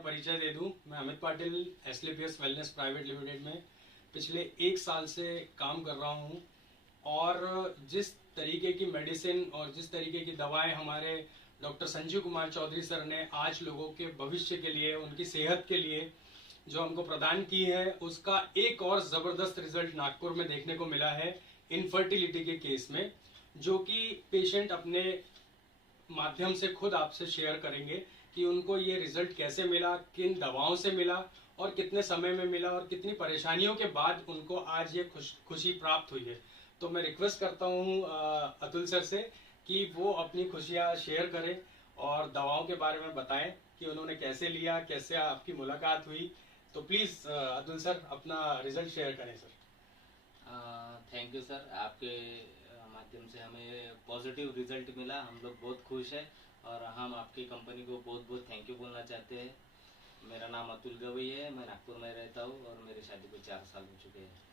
परिचय दे दूं, मैं अमित पाटिल एसलीपीएस वेलनेस प्राइवेट लिमिटेड में पिछले 1 साल से काम कर रहा हूं और जिस तरीके की मेडिसिन और जिस तरीके की दवाएं हमारे डॉक्टर संजीव कुमार चौधरी सर ने आज लोगों के भविष्य के लिए, उनकी सेहत के लिए जो हमको प्रदान की है, उसका एक और जबरदस्त रिजल्ट नागपुर में देखने को मिला है इनफर्टिलिटी के केस में, जो कि पेशेंट अपने माध्यम से खुद आपसे शेयर करेंगे कि उनको ये रिजल्ट कैसे मिला, किन दवाओं से मिला और कितने समय में मिला और कितनी परेशानियों के बाद उनको आज ये खुशी प्राप्त हुई है। तो मैं रिक्वेस्ट करता हूँ अतुल सर से कि वो अपनी खुशियाँ शेयर करें और दवाओं के बारे में बताएं कि उन्होंने कैसे लिया, कैसे आपकी मुलाकात हुई। तो प्लीज अतुल सर अपना रिजल्ट शेयर करें सर। थैंक यू सर, आपके माध्यम से हमें पॉजिटिव रिजल्ट मिला, हम लोग बहुत खुश हैं और हम आपकी कंपनी को बहुत बहुत थैंक यू बोलना चाहते हैं। मेरा नाम अतुल गवई है, मैं नागपुर में रहता हूँ और मेरी शादी को 4 साल हो चुके हैं।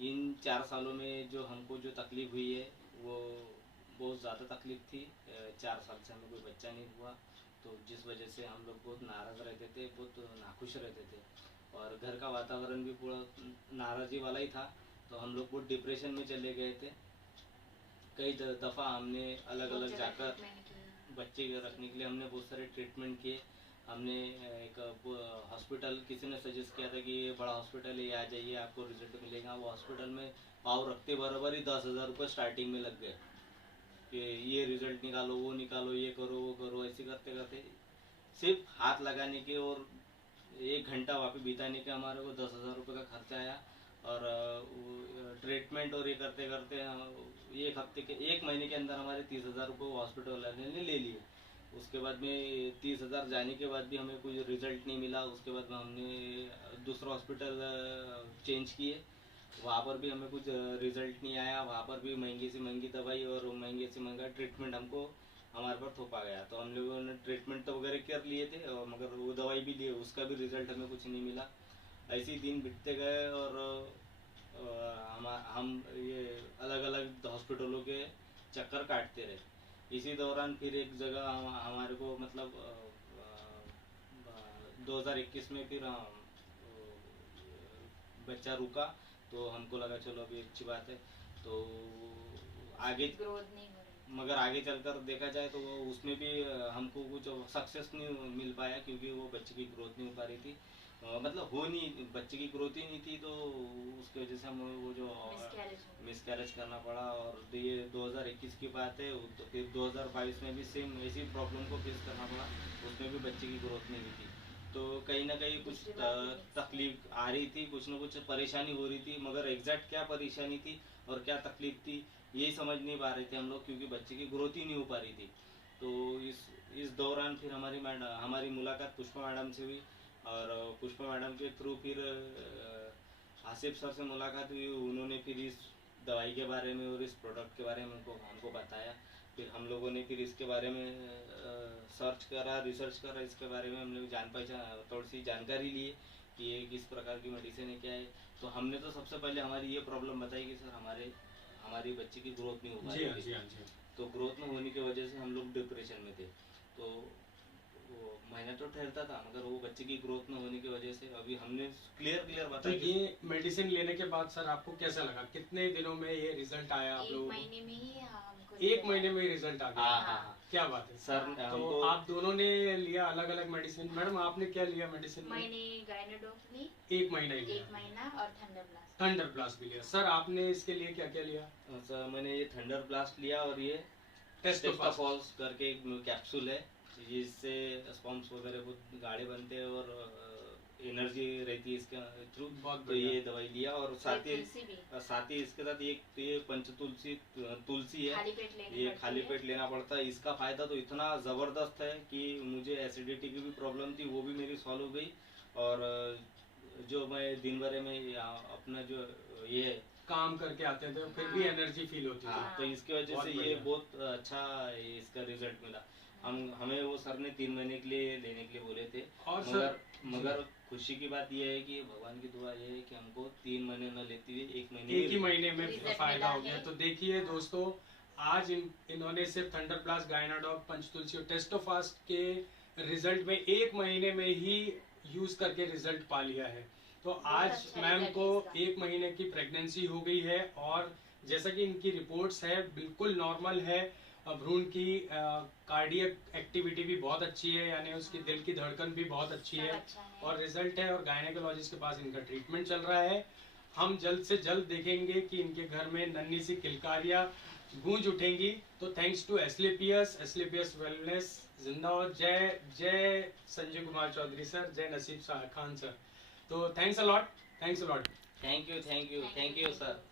इन 4 सालों में जो हमको जो तकलीफ हुई है वो बहुत ज़्यादा तकलीफ थी। 4 साल से हमें कोई बच्चा नहीं हुआ, तो जिस वजह से हम लोग बहुत नाराज़ रहते थे, बहुत नाखुश रहते थे और घर का वातावरण भी पूरा नाराज़गी वाला ही था। तो हम लोग बहुत डिप्रेशन में चले गए थे। कई दफ़ा हमने अलग अलग जाकर बच्चे रखने के लिए हमने बहुत सारे ट्रीटमेंट किए। हमने एक हॉस्पिटल, किसी ने सजेस्ट किया था कि ये बड़ा हॉस्पिटल है, आ जाइए आपको रिजल्ट मिलेगा। वो हॉस्पिटल में पाव रखते बराबर ही 10,000 रुपये स्टार्टिंग में लग गए कि ये रिजल्ट निकालो, वो निकालो, ये करो, वो करो। ऐसे करते करते सिर्फ हाथ लगाने के और 1 घंटा वहाँ पे बिताने के हमारे को 10,000 रुपये का खर्चा आया और ट्रीटमेंट और ये करते करते 1 महीने के अंदर हमारे 30,000 रुपये हॉस्पिटल वाले ने ले लिए। उसके बाद में 30,000 जाने के बाद भी हमें कोई रिजल्ट नहीं मिला। उसके बाद में हमने दूसरा हॉस्पिटल चेंज किए, वहाँ पर भी हमें कुछ रिजल्ट नहीं आया। वहाँ पर भी महंगी से महंगी दवाई और महंगे से महंगा ट्रीटमेंट हमको हमारे पर थोपा गया। तो हम लोगों ने ट्रीटमेंट तो वगैरह कर लिए थे और मगर वो दवाई भी लिए, उसका भी रिजल्ट हमें कुछ नहीं मिला। ऐसे ही दिन बीतते गए और हम ये अलग अलग हॉस्पिटलों के चक्कर काटते रहे। इसी दौरान फिर एक जगह हमारे को मतलब 2021 में फिर बच्चा रुका, तो हमको लगा चलो अभी अच्छी बात है। तो आगे ग्रोथ नहीं हो रही, मगर आगे चलकर देखा जाए तो वो उसमें भी हमको कुछ सक्सेस नहीं मिल पाया क्योंकि वो बच्चे की ग्रोथ नहीं हो पा रही थी। मतलब हो नहीं, बच्चे की ग्रोथ ही नहीं थी, तो उसकी वजह से हम वो जो मिसकैरेज करना पड़ा। और ये 2021 की बात है, तो फिर 2022 में भी सेम ऐसी प्रॉब्लम को फेस करना पड़ा, उसमें भी बच्चे की ग्रोथ नहीं हुई थी। तो कहीं ना कहीं कुछ तकलीफ आ रही थी, कुछ ना कुछ परेशानी हो रही थी, मगर एग्जैक्ट क्या परेशानी थी और क्या तकलीफ थी यही समझ नहीं पा रहे थे हम लोग, क्योंकि बच्चे की ग्रोथ ही नहीं हो पा रही थी। तो इस दौरान फिर हमारी मुलाकात पुष्पा मैडम से हुई और पुष्पा मैडम के थ्रू फिर आसिफ सर से मुलाकात हुई। उन्होंने फिर इस दवाई के बारे में और इस प्रोडक्ट के बारे में हमको बताया। फिर हम लोगों ने फिर इसके बारे में सर्च करा, रिसर्च करा, इसके बारे में हमने थोड़ी सी जानकारी ली कि ये किस प्रकार की मेडिसिन है, क्या है। तो हमने तो सबसे पहले हमारी ये प्रॉब्लम बताई कि सर हमारी बच्चे की ग्रोथ नहीं हो पा रही थी। तो ग्रोथ न होने की वजह से हम लोग डिप्रेशन में थे। तो वो महीना तो ठहरता था, मगर वो बच्चे की ग्रोथ न होने की वजह से अभी हमने क्लियर बताया। तो ये मेडिसिन लेने के बाद सर आपको कैसा लगा, कितने दिनों में ये रिजल्ट आया आप लोगों को? 1 महीने में ही हमको 1 महीने में ही रिजल्ट आ गया? हाँ। क्या बात है सर। तो आप दोनों ने लिया अलग अलग मेडिसिन। मैडम आपने क्या लिया मेडिसिन? मैंने गायनाडोप ली 1 महीना ही लिया। 1 महीना और थंडर ब्लास्ट भी लिया। सर आपने इसके लिए क्या क्या लिया? सर मैंने ये थंडर ब्लास्ट लिया और ये टेस्टोफॉल्स करके एक कैप्सूल है, जिससे स्पॉम्स वगैरह बहुत गाढ़े बनते हैं और एनर्जी रहती है इसके थ्रू। तो ये दवाई लिया और साथ ही इसके साथ ये पंचतुलसी है, ये खाली पेट लेना पड़ता है। इसका फायदा तो इतना जबरदस्त है कि मुझे एसिडिटी की भी प्रॉब्लम थी, वो भी मेरी सॉल्व हो गई। और जो मैं दिन भर में अपना जो ये काम करके आते थे फिर भी एनर्जी फील होती थी। तो इसकी वजह से ये बहुत अच्छा इसका रिजल्ट मिला। हमें वो सर ने 3 महीने के लिए लेने के लिए बोले थे, और मगर खुशी की बात यह है कि भगवान की दुआ ये है कि हमको 3 महीने न लेते हुए 1 ही महीने में फायदा हो गया। तो देखिए दोस्तों, आज इन्होंने सिर्फ थंडर ब्लास्ट, गायनाडोप, पंचतुलसी और टेस्टोफास्ट के रिजल्ट में 1 महीने में ही यूज करके रिजल्ट पा लिया है। तो बहुत आज अच्छा मैम result को है इसका। 1 महीने की प्रेगनेंसी हो गई है और जैसा कि इनकी रिपोर्ट्स है बिल्कुल नॉर्मल है। भ्रूण की कार्डियक एक्टिविटी भी बहुत अच्छी है, यानी उसकी दिल की धड़कन भी बहुत अच्छी सब है अच्छा है। और रिजल्ट है। और गायनेकोलॉजिस्ट के पास इनका ट्रीटमेंट चल रहा है। हम जल्द से जल्द देखेंगे कि इनके घर में नन्ही सी किलकारियां गूंज उठेंगी। तो थैंक्स टू एस्क्लेपियस वेलनेस जिंदाबाद। जय जय संजय कुमार चौधरी सर, जय नसीब खान सर। तो thanks a lot. Thank you sir.